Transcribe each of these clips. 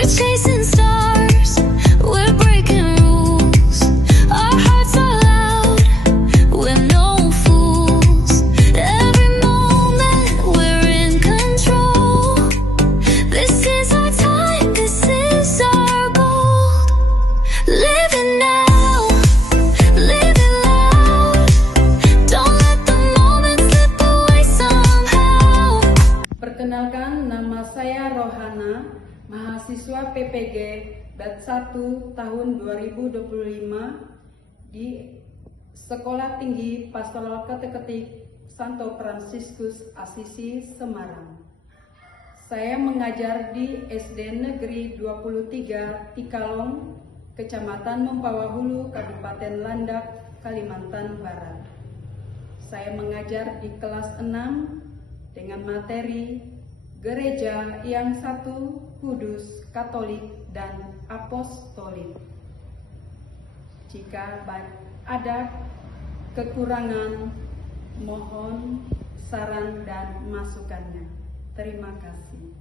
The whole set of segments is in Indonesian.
We're chasing stars, we're breaking rules. Our hearts are loud, we're no fools. Every moment we're in control. This is our time, this is our goal. Living now, living loud. Don't let the moment slip away somehow. Perkenalkan, nama saya Rohana, mahasiswa PPG Bat 1 tahun 2025 di Sekolah Tinggi Pastoral Kateketik Santo Fransiskus Asisi, Semarang. Saya mengajar di SD Negeri 23 Tikalong, Kecamatan Mempawah Hulu, Kabupaten Landak, Kalimantan Barat. Saya mengajar di kelas 6 dengan materi Gereja yang Satu, Kudus, Katolik, dan Apostolik. Jika ada kekurangan, mohon saran dan masukannya. Terima kasih.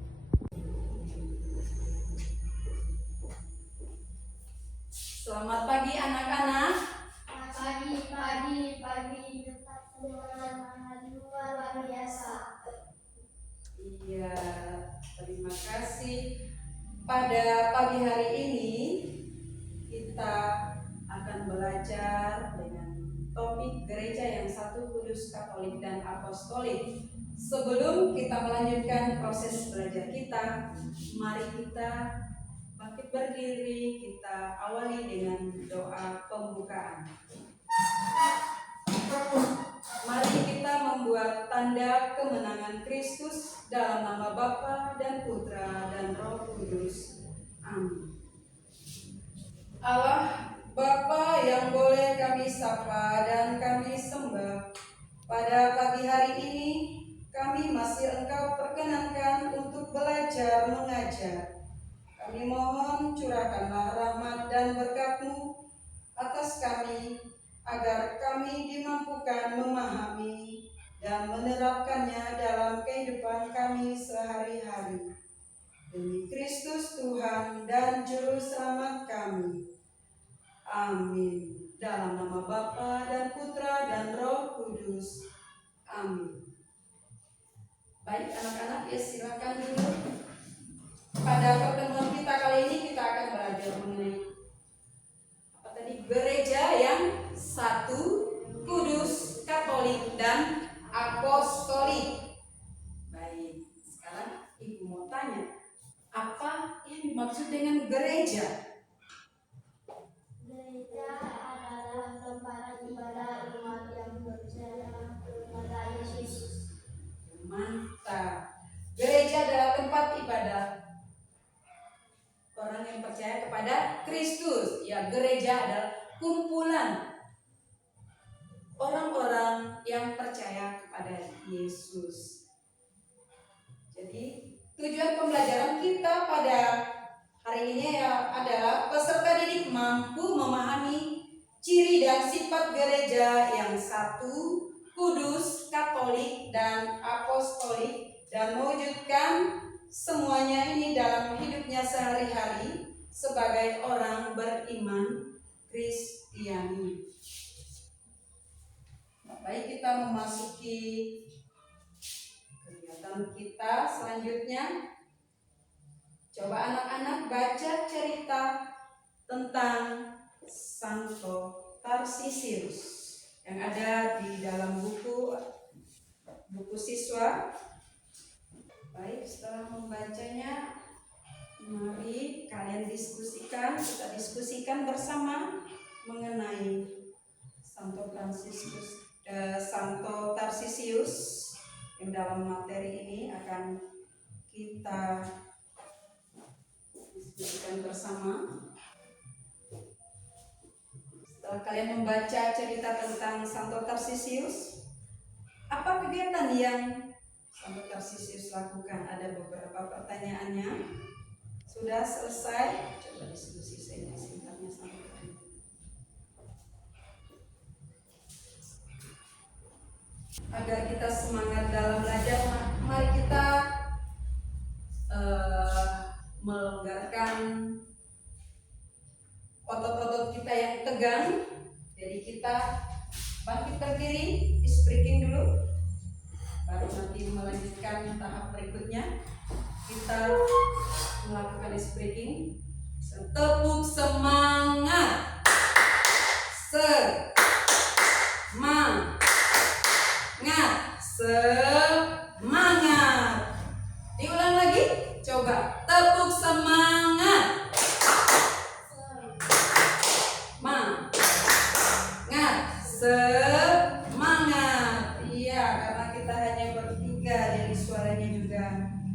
Selamat pagi anak-anak. Pagi, tetap semangat luar biasa. Iya, terima kasih. Pada pagi hari ini kita akan belajar dengan topik Gereja yang Satu, Kudus, Katolik, dan Apostolik. Sebelum kita melanjutkan proses belajar kita, mari kita bangkit berdiri, kita awali dengan doa pembukaan. Mari kita membuat tanda kemenangan Kristus dalam nama Bapa dan Putra dan Roh Kudus. Amin. Allah Bapa yang boleh kami sapa dan kami sembah, pada pagi hari ini kami masih Engkau perkenankan untuk belajar mengajar. Kami mohon curahkanlah rahmat dan berkat-Mu atas kami, agar kami dimampukan memahami dan menerapkannya dalam kehidupan kami sehari-hari. Demi Kristus Tuhan dan Juru Selamat kami. Amin. Dalam nama Bapa dan Putra dan Roh Kudus. Amin. Baik anak-anak, ya silakan duduk. Pada pertemuan kita kali ini kita akan belajar mengenai Gereja yang Satu, Kudus, Katolik, dan Apostolik. Baik, sekarang Ibu mau tanya, apa yang dimaksud dengan gereja? Gereja adalah tempat ibadah umat yang percaya kepada Yesus. Mantap. Gereja adalah tempat ibadah orang yang percaya kepada Kristus. Ya, gereja adalah kumpulan orang-orang yang percaya kepada Yesus. Jadi, tujuan pembelajaran kita pada hari ini adalah peserta didik mampu memahami ciri dan sifat gereja yang satu, kudus, katolik, dan apostolik, dan mewujudkan semuanya ini dalam hidupnya sehari-hari sebagai orang beriman Kristiani. Baik, kita memasuki kegiatan kita selanjutnya. Coba anak-anak baca cerita tentang Santo Tarsisius yang ada di dalam buku siswa. Baik, setelah membacanya, mari kalian kita diskusikan bersama mengenai Santo Tarsisius yang dalam materi ini akan kita diskusikan bersama. Setelah kalian membaca cerita tentang Santo Tarsisius, apa kegiatan yang Santo Tarsisius lakukan? Ada beberapa pertanyaannya. Sudah selesai? Coba diskusi singkatnya sampai agar kita semangat dalam belajar. Mari kita melonggarkan otot-otot kita yang tegang. Jadi kita bangkit berdiri, speaking dulu, baru nanti melanjutkan tahap berikutnya. Kita melakukan speaking. Tepuk semangat, semangat. Diulang lagi, coba tepuk semangat, semangat. Iya, karena kita hanya bertiga, jadi suaranya juga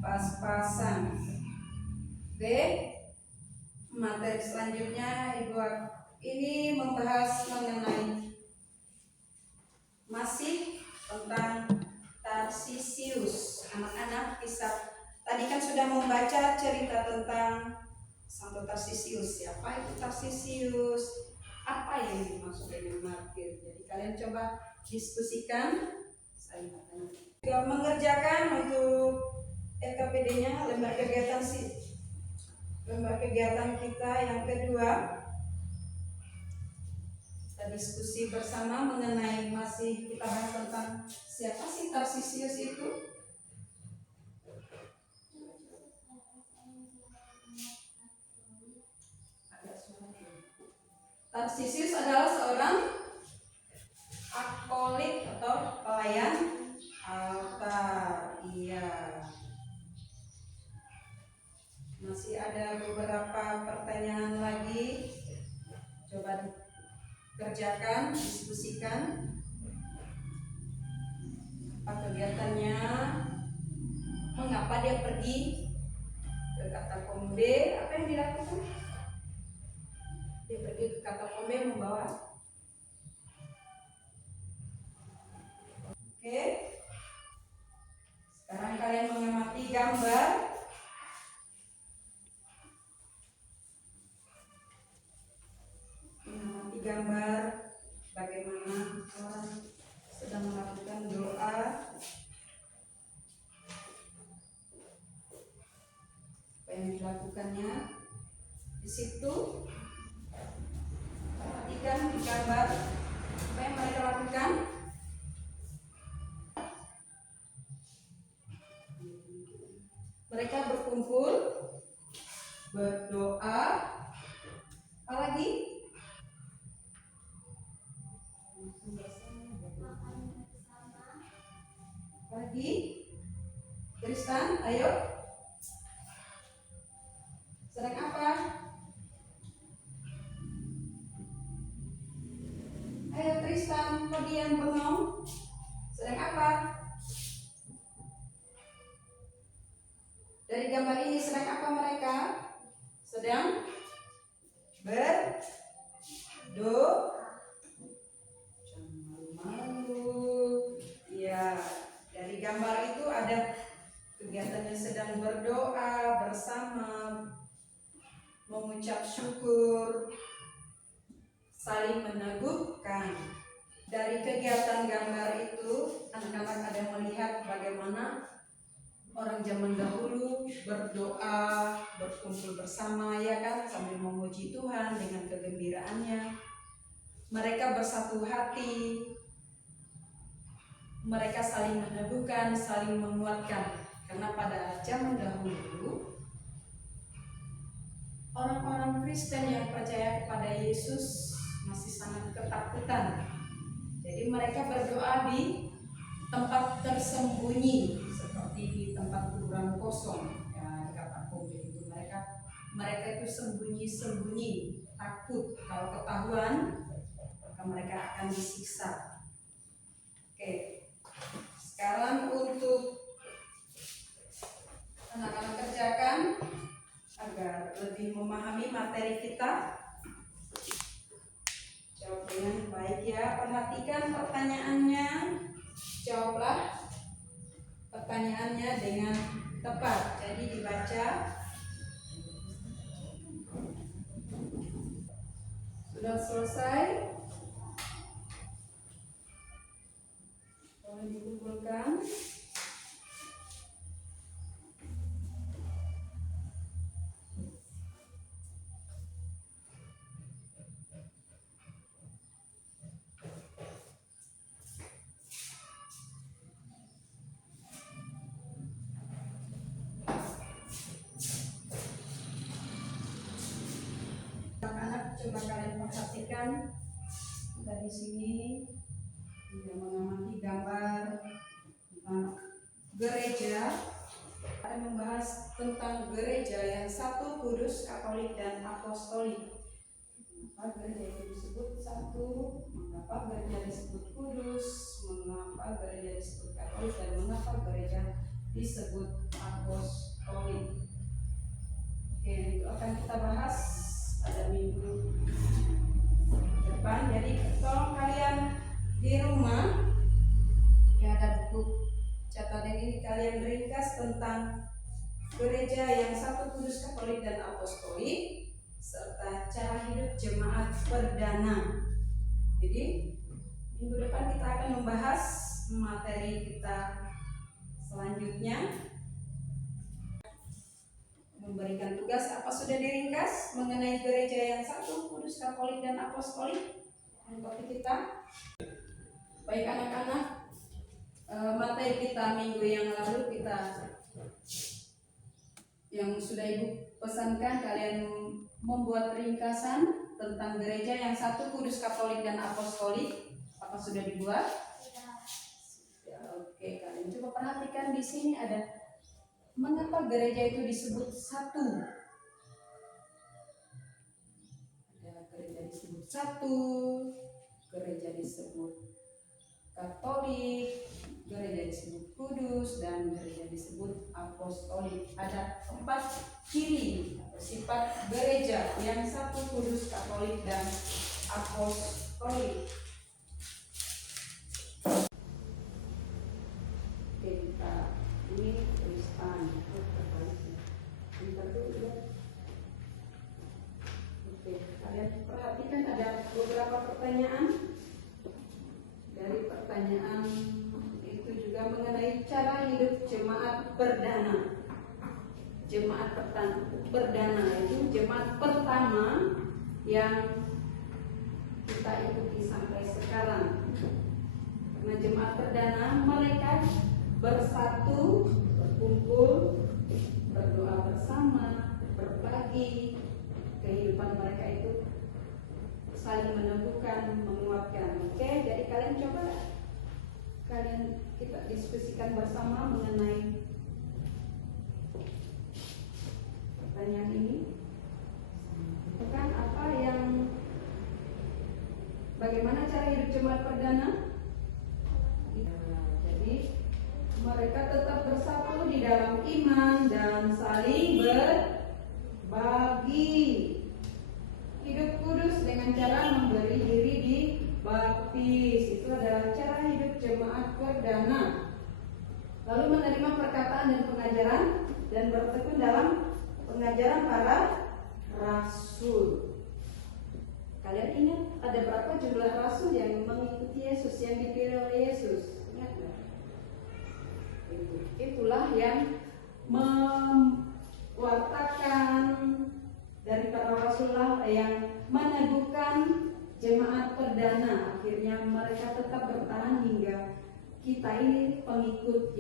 pas-pasan. Oke, materi selanjutnya Ibu ini membahas mengenai masih tentang Tarsisius. Anak-anak, kisah tadi kan sudah membaca cerita tentang Santo Tarsisius. Siapa itu Tarsisius? Apa yang dimaksud dengan martir? Jadi kalian coba diskusikan. Saya juga mengerjakan untuk LKPD-nya, lembar kegiatan kita yang kedua. Kita diskusi bersama mengenai masih kita bahas tentang siapa sih Tarsisius itu. Tarsisius adalah seorang akolit atau pelayan altar. Iya. Masih ada beberapa pertanyaan lagi. Coba dikerjakan, diskusikan. Apa kegiatannya? Mengapa dia pergi ke katakombe? Apa yang dilakukan? Dia pergi ke katakombe membawa. Oke. Sekarang kalian mengamati gambar. Mengamati gambar bagaimana orang sedang melakukan doa. Apa yang dilakukannya di situ? Perhatikan di gambar apa yang mereka lakukan. Mereka berkumpul, berdoa, apa lagi? Apa lagi? Tristan, ayo. Sedang apa? Ayo Tristan, kok diam bengong? Sedang apa? Dari gambar ini sedang apa mereka? Sedang berdoa. Jangan malu-malu. Ya, dari gambar itu ada kegiatannya sedang berdoa bersama, mengucap syukur, saling meneguhkan. Dari kegiatan gambar itu, anak-anak ada melihat bagaimana orang zaman dahulu berdoa, berkumpul bersama, ya kan, sambil memuji Tuhan dengan kegembiraannya. Mereka bersatu hati, mereka saling meneguhkan, saling menguatkan. Karena pada zaman dahulu orang-orang Kristen yang percaya kepada Yesus masih sangat ketakutan. Jadi mereka berdoa di tempat tersembunyi, seperti di tempat kuburan kosong. Ya, katakombe itu mereka itu sembunyi-sembunyi, takut kalau ketahuan maka mereka akan disiksa. Oke, sekarang untuk anak-anak kerjakan agar lebih memahami materi kita. Jawab dengan baik ya, perhatikan pertanyaannya, jawablah pertanyaannya dengan tepat. Jadi dibaca. Sudah selesai? Boleh dikumpulkan. Anak-anak, coba kalian perhatikan dari sini sudah mengamati gambar tentang gereja. Akan membahas tentang gereja yang satu, kudus, katolik, dan apostolik. Mengapa gereja itu disebut satu? Mengapa gereja disebut kudus? Mengapa gereja disebut katolik? Dan mengapa gereja disebut apostolik? Oke, itu akan kita bahas pada minggu depan. Jadi tolong kalian di rumah ya ada buku catatan ini, kalian ringkas tentang gereja yang satu, kudus, katolik, dan apostolik, serta cara hidup jemaat perdana. Jadi minggu depan kita akan membahas materi kita selanjutnya, memberikan tugas apa sudah diringkas mengenai gereja yang satu, kudus, katolik, dan apostolik. Topik kita. Baik anak-anak, materi kita minggu yang lalu yang sudah ibu pesankan, kalian membuat ringkasan tentang gereja yang satu, kudus, katolik, dan apostolik. Apa sudah dibuat? Ya, oke, kalian coba perhatikan di sini ada mengapa gereja itu disebut satu. Ada gereja disebut satu, gereja disebut katolik, gereja disebut kudus, dan gereja disebut apostolik. Ada 4 ciri atau sifat gereja yang satu, kudus, katolik, dan apostolik. Oke, kita ini tulisan Oke, kalian perhatikan ada beberapa pertanyaan. Dari pertanyaan itu juga mengenai cara hidup jemaat perdana. Jemaat perdana itu jemaat pertama yang kita ikuti sampai sekarang. Karena jemaat perdana mereka bersatu, berkumpul, berdoa bersama, berbagi. Kehidupan mereka itu saling meneguhkan, menguatkan. Oke, jadi kalian coba kita diskusikan bersama mengenai pertanyaan ini. Bukan apa yang bagaimana cara hidup jemaat perdana? Jadi mereka tetap bersatu di dalam iman dan saling berbagi. Hidup kudus dengan cara memberi diri dibaptis. Itu adalah cara hidup jemaat perdana. Lalu menerima perkataan dan pengajaran dan bertekun dalam pengajaran para rasul. Kalian ingat ada berapa jumlah rasul yang mengikuti Yesus, yang dipilih oleh Yesus? Ingat nggak? Itulah yang mewartakan dari para rasulullah yang meneguhkan jemaat perdana. Akhirnya mereka tetap bertahan hingga kita ini pengikut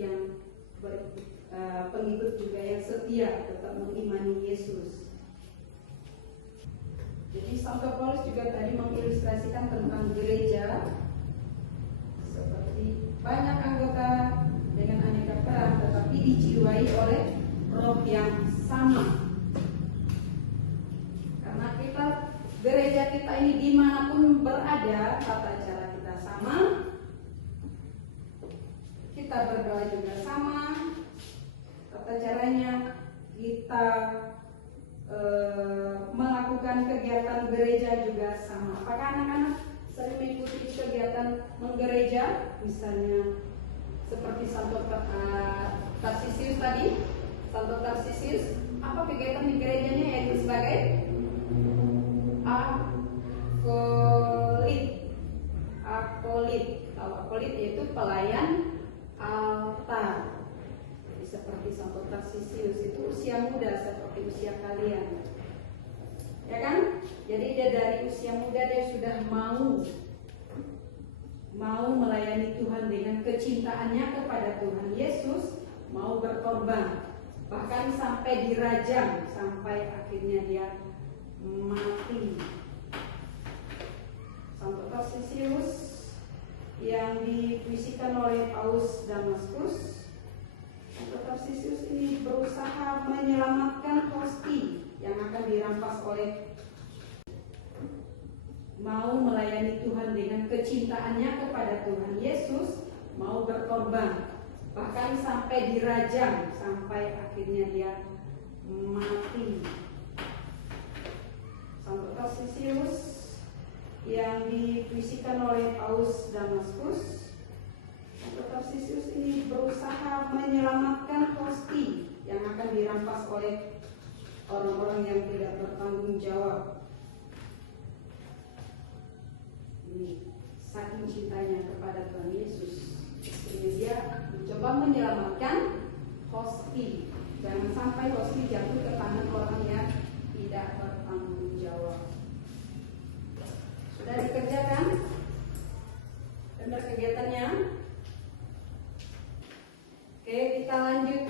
juga yang setia, tetap mengimani Yesus. Jadi Santo Paulus juga tadi mengilustrasikan tentang gereja seperti banyak anggota dengan aneka peran, tetapi dijiwai oleh roh yang sama. Karena gereja kita ini dimanapun berada, tata cara kita sama, kita berdoa juga sama, tata caranya kita melakukan kegiatan gereja juga sama. Apakah anak-anak sering mengikuti kegiatan menggereja? Misalnya seperti Santo Tarsisius tadi, Santo Tarsisius, apa kegiatan di gerejanya? Yaitu sebagai akolit yaitu pelayan altar. Jadi seperti Santo Tarsisius itu usia muda seperti usia kalian, ya kan? Jadi dia dari usia muda dia sudah mau melayani Tuhan dengan kecintaannya kepada Tuhan Yesus, mau berkorban, bahkan sampai dirajam, sampai akhirnya dia mati. Santo Tarsisius yang dipuisikan oleh Paus Damaskus. Santo Tarsisius ini berusaha menyelamatkan Hosti yang akan dirampas oleh, mau melayani Tuhan dengan kecintaannya kepada Tuhan Yesus, mau berkorban, bahkan sampai dirajam, sampai akhirnya dia mati. Santo Tarsisius yang dipuisikan oleh Paus Damaskus. Santo Tarsisius ini berusaha menyelamatkan Hosti yang akan dirampas oleh orang-orang yang tidak bertanggung jawab. Ini saking cintanya kepada Tuhan Yesus, ini dia mencoba menyelamatkan Hosti. Jangan sampai Hosti jatuh ke tangan orang yang tidak bertanggung jawab. Sudah dikerjakan tanda kegiatannya. Oke, kita lanjut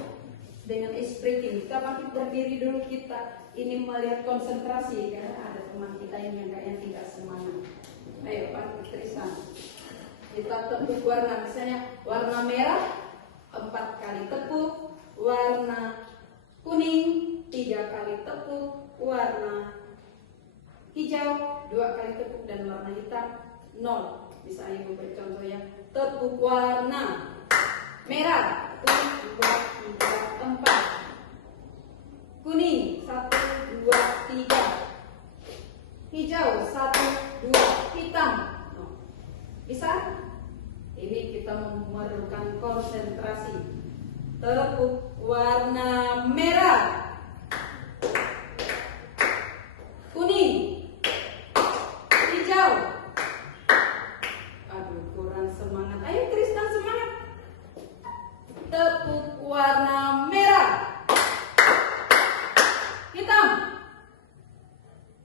dengan ice breaking. Kita makin berdiri dulu, kita ini melihat konsentrasi karena ada teman kita ini yang kayaknya tidak semangat. Ayo Pak Tristan, kita tepuk warna, misalnya warna merah 4 kali tepuk, warna kuning 3 kali tepuk, warna hijau 2 kali tepuk, dan warna hitam 0. Bisa Ibu beri contoh ya. Tepuk warna merah 1, 2, 3, 4. Kuning 1, 2, 3. Hijau 1, 2, hitam. Bisa? Ini kita memerlukan konsentrasi. Tepuk warna merah, kuning, hijau. Aduh, kurang semangat. Ayo Tristan, semangat. Tepuk warna merah, hitam,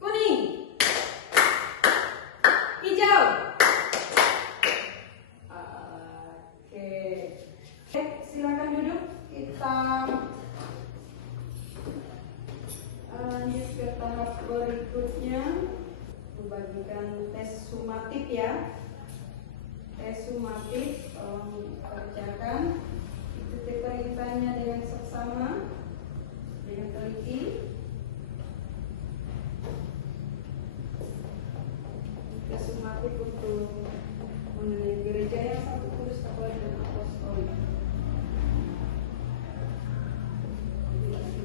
kuning, hijau. Oke, silakan duduk. Kita lanjut ke tahap berikutnya, membagikan tes sumatif ya. Tes sumatif, tolong kerjakan. Ikuti perintahnya dengan seksama, dengan teliti. Tes sumatif untuk mengenai gereja yang satu, kudus, katolik, dan apostolik.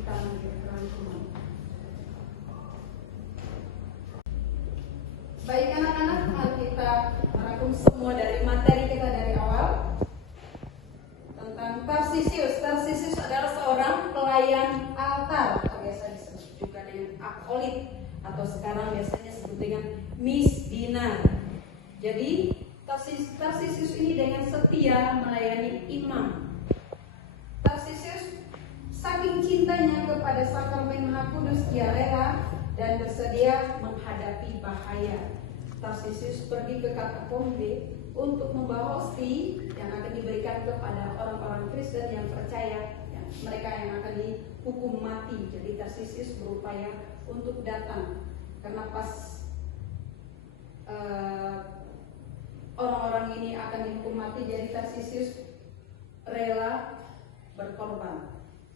Kita rangkuman. Baik anak-anak, mari kita rangkum semua dari materi kita dari awal tentang Tarsisius. Tarsisius adalah seorang pelayan altar, atau biasa disebut juga dengan akolit, atau sekarang biasanya disebut dengan misdinar. Jadi Tarsisius ini dengan setia melayani imam. Tarsisius saking cintanya kepada sakramen Maha Kudus, dia rela dan bersedia menghadapi bahaya. Tarsisius pergi ke katakombe untuk membawa hosti yang akan diberikan kepada orang-orang Kristen yang percaya, mereka yang akan dihukum mati. Jadi Tarsisius berupaya untuk datang, karena pas orang-orang ini akan dihukum mati, jadi Tarsisius rela berkorban.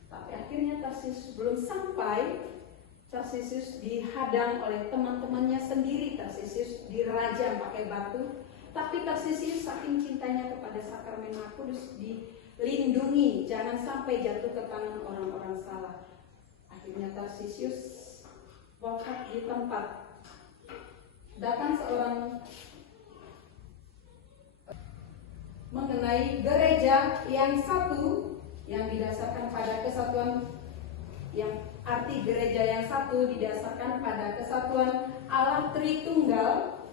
Tapi akhirnya Tarsisius belum sampai, Tarsisius dihadang oleh teman-temannya sendiri. Tarsisius dirajam pakai batu. Tapi Tarsisius saking cintanya kepada sakramen Maha Kudus, dilindungi jangan sampai jatuh ke tangan orang-orang salah. Akhirnya Tarsisius wafat di tempat. Datang seorang mengenai gereja yang satu, yang didasarkan pada kesatuan, yang arti gereja yang satu didasarkan pada kesatuan Allah Tritunggal,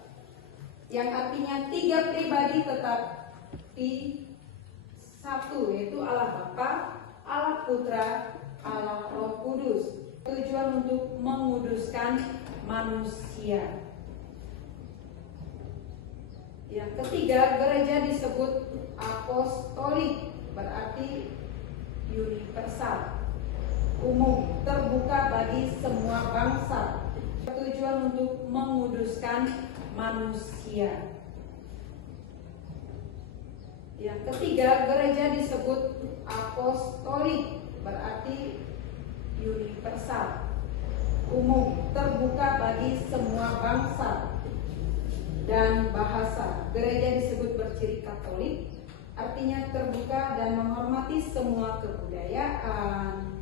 yang artinya 3 pribadi tetapi satu, yaitu Allah Bapa, Allah Putra, Allah Roh Kudus. Tujuan untuk menguduskan manusia. Yang ketiga, gereja disebut apostolik, berarti universal, umum, terbuka bagi semua bangsa. Tujuan untuk menguduskan manusia. Yang ketiga, gereja disebut apostolik, berarti universal, umum, terbuka bagi semua bangsa dan bahasa. Gereja disebut berciri Katolik, artinya terbuka dan menghormati semua kebudayaan,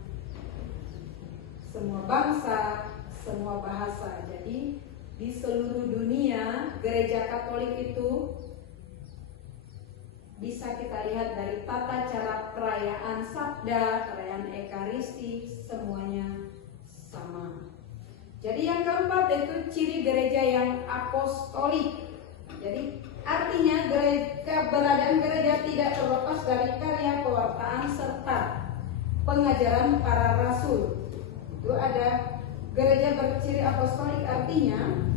semua bangsa, semua bahasa. Jadi di seluruh dunia gereja Katolik itu bisa kita lihat dari tata cara perayaan sabda, perayaan ekaristi, semuanya sama. Jadi yang keempat itu ciri gereja yang apostolik. Jadi artinya keberadaan gereja tidak terlepas dari karya pewartaan serta pengajaran para rasul. Itu ada gereja berciri apostolik, artinya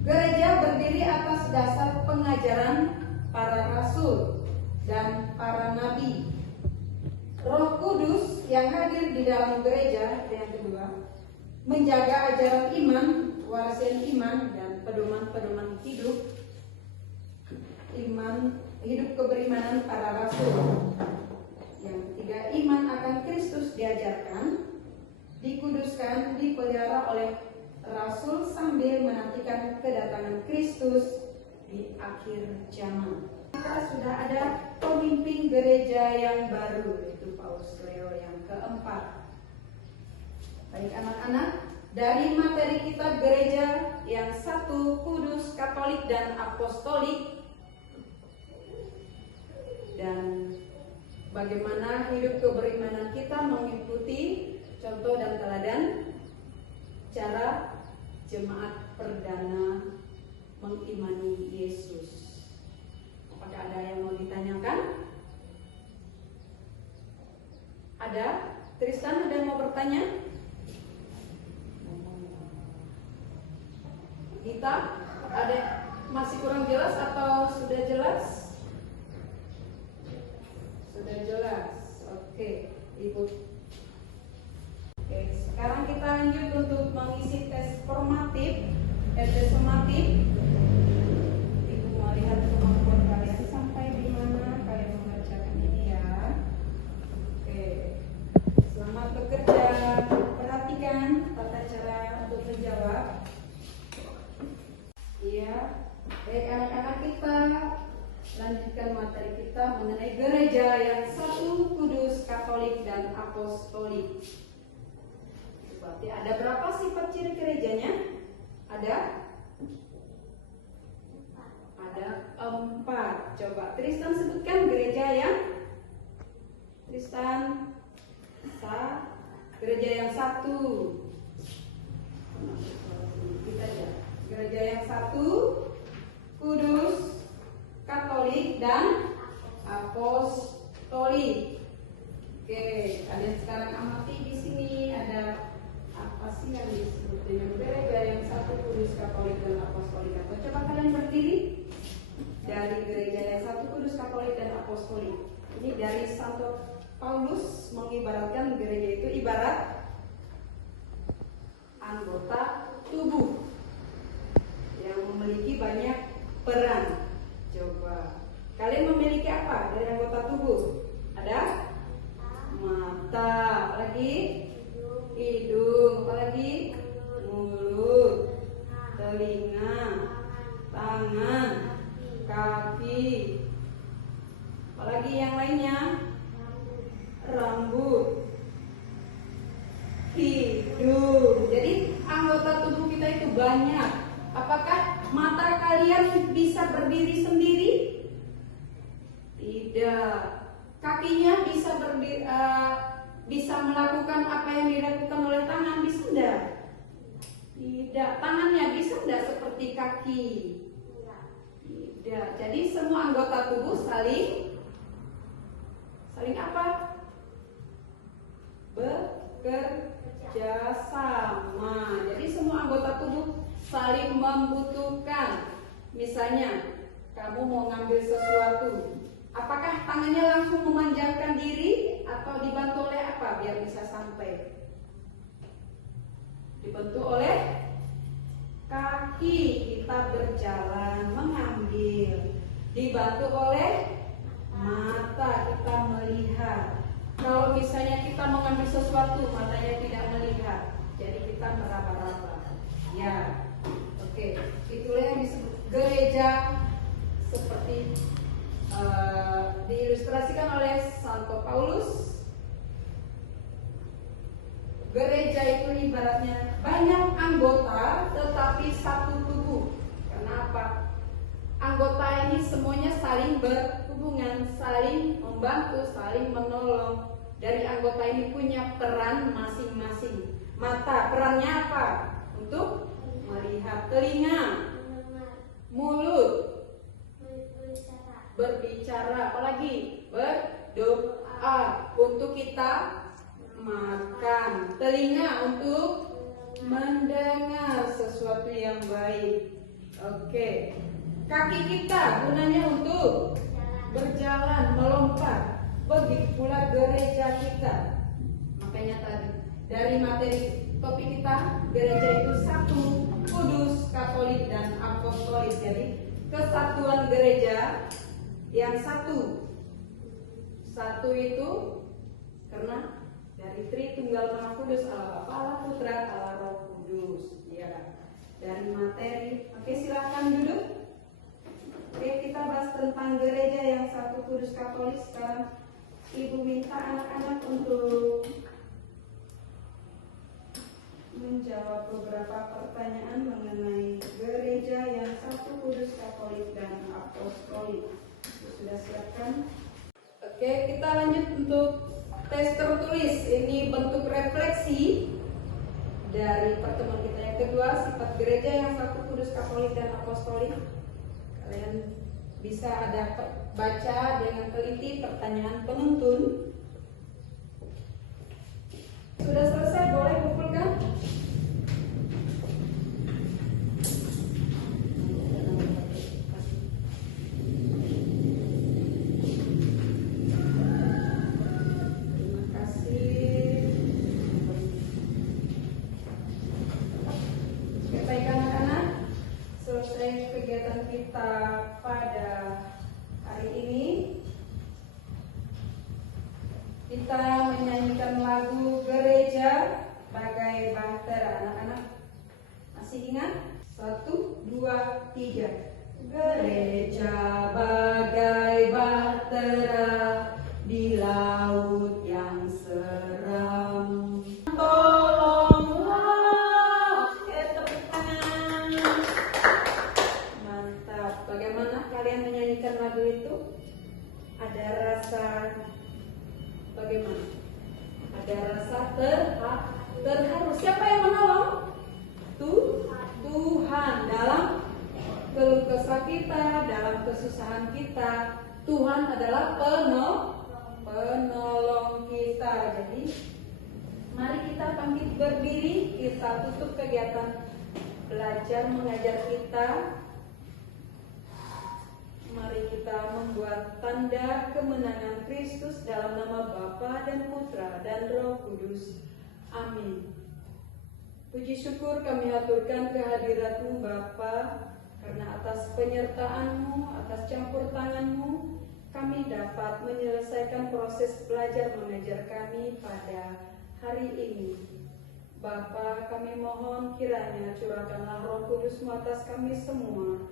gereja berdiri atas dasar pengajaran para rasul dan para nabi. Roh Kudus yang hadir di dalam gereja, yang kedua, menjaga ajaran iman, warisan iman dan pedoman-pedoman hidup keberimanan para rasul. Yang ketiga, iman akan Kristus diajarkan, dikuduskan, dipelihara oleh rasul sambil menantikan kedatangan Kristus di akhir zaman. Kita sudah ada pemimpin gereja yang baru, yaitu Paus Leo yang keempat. Baik anak-anak, dari materi kita gereja yang satu, kudus, katolik, dan apostolik, dan bagaimana hidup keberimanan kita mengikuti contoh dan teladan cara jemaat perdana mengimani Yesus. Apakah ada yang mau ditanyakan? Ada? Tristan, ada yang mau bertanya? Kita ada masih kurang jelas atau sudah jelas? Sudah jelas. Oke, Ibu. Oke, sekarang kita lanjut untuk mengisi tes formatif. Tes formatif. Ibu mau lihat kemampuan kalian sampai di mana kalian mengerjakan ini ya. Oke. Selamat bekerja. Perhatikan tata cara untuk menjawab. Iya. Baik anak-anak, kita lanjutkan materi kita mengenai gereja yang satu, kudus, katolik, dan apostolik. Berarti ada berapa sifat ciri gerejanya? Ada 4. Coba Tristan sebutkan gereja yang gereja yang satu. Kita ya. Gereja yang satu, kudus, katolik, dan apostolik. Oke, kalian sekarang amati di sini ada apa sih yang disebut dengan gereja yang satu, kudus, katolik, dan apostolik? Atau coba kalian berdiri dari gereja yang satu, kudus, katolik, dan apostolik. Ini dari Santo Paulus mengibaratkan gereja itu ibarat anggota tubuh yang memiliki banyak peran. Coba kalian memiliki apa dari anggota tubuh? Ada mata, lagi hidung, apalagi mulut, telinga, tangan, kaki, apalagi yang lainnya, rambut, hidung. Jadi anggota tubuh kita itu banyak. Apakah mata kalian bisa berdiri sendiri? Tidak. Kakinya bisa berdiri, bisa melakukan apa yang dilakukan oleh tangan, bisa enggak? Tidak. Tangannya bisa enggak seperti kaki? Tidak. Jadi semua anggota tubuh saling apa? Bekerja sama. Jadi semua anggota tubuh saling membutuhkan. Misalnya, kamu mau ngambil sesuatu, apakah tangannya langsung memanjangkan diri atau dibantu oleh apa biar bisa sampai? Dibantu oleh berjalan, mengambil. Dibantu oleh mata kita melihat. Kalau misalnya kita mengambil sesuatu, matanya tidak melihat, jadi kita meraba-raba. Ya, oke. Itulah yang disebut gereja seperti diilustrasikan oleh Santo Paulus. Gereja itu ibaratnya banyak anggota tetapi satu tubuh. Kenapa? Anggota ini semuanya saling berhubungan, saling membantu, saling menolong. Dari anggota ini punya peran masing-masing. Mata, perannya apa? Untuk melihat. Telinga, mulut, berbicara. Apalagi? Berdoa untuk kita makan. Telinga untuk mendengar sesuatu yang baik. Oke. Kaki kita gunanya untuk berjalan, melompat. Begitu pula gereja kita. Makanya tadi dari materi topik kita, gereja itu satu, kudus, katolik, dan apostolik. Jadi kesatuan gereja yang satu. Satu itu karena dari Tritunggal Maha Kudus, Allah Bapa, Allah Putra, Allah Roh Kudus. Ya, dari materi. Oke, silakan duduk. Oke, kita bahas tentang gereja yang satu, kudus, katolik. Sekarang Ibu minta anak-anak untuk menjawab beberapa pertanyaan mengenai gereja yang satu, kudus, katolik, dan apostolik. Sudah siapkan? Oke, kita lanjut untuk tes tertulis. Ini bentuk refleksi dari pertemuan kita yang kedua, sifat gereja yang satu, kudus, katolik, dan apostolik. Kalian bisa baca dengan teliti pertanyaan penuntun. Sudah selesai, boleh kumpulkan? Terima kasih. Baik anak-anak, selesai kegiatan kita pada hari ini. Kita menyanyikan lagu Gereja Bagai Bahtera. Anak-anak masih ingat? 1, 2, 3. Gereja bagai bahtera di laut yang seram. Tolonglah. Tepuk tangan. Mantap. Bagaimana kalian menyanyikan lagu itu? Ada rasa bagaimana? Ada rasa terharu. Siapa yang menolong? Tuhan. Dalam keluh kesah kita, dalam kesusahan kita, Tuhan adalah penolong kita. Jadi mari kita bangkit berdiri, kita tutup kegiatan belajar mengajar kita. Mari kita membuat tanda kemenangan Kristus dalam nama Bapa dan Putra dan Roh Kudus. Amin. Puji syukur kami aturkan kehadirat-Mu Bapa, karena atas penyertaan-Mu, atas campur tangan-Mu, kami dapat menyelesaikan proses belajar mengajar kami pada hari ini. Bapa, kami mohon kiranya curahkanlah Roh Kudus-Mu atas kami semua,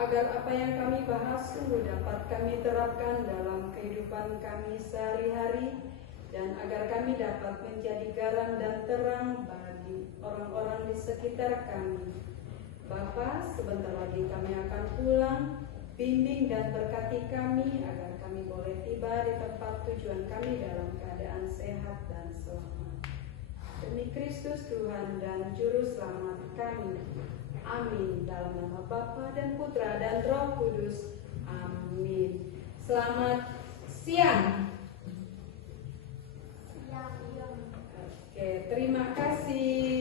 agar apa yang kami bahas sungguh dapat kami terapkan dalam kehidupan kami sehari-hari, dan agar kami dapat menjadi garam dan terang bagi orang-orang di sekitar kami. Bapa, sebentar lagi kami akan pulang. Bimbing dan berkati kami agar kami boleh tiba di tempat tujuan kami dalam keadaan sehat dan selamat. Demi Kristus Tuhan dan Juru Selamat kami. Amin. Dalam nama Bapa dan Putra dan Roh Kudus. Amin. Selamat siang. Oke, terima kasih.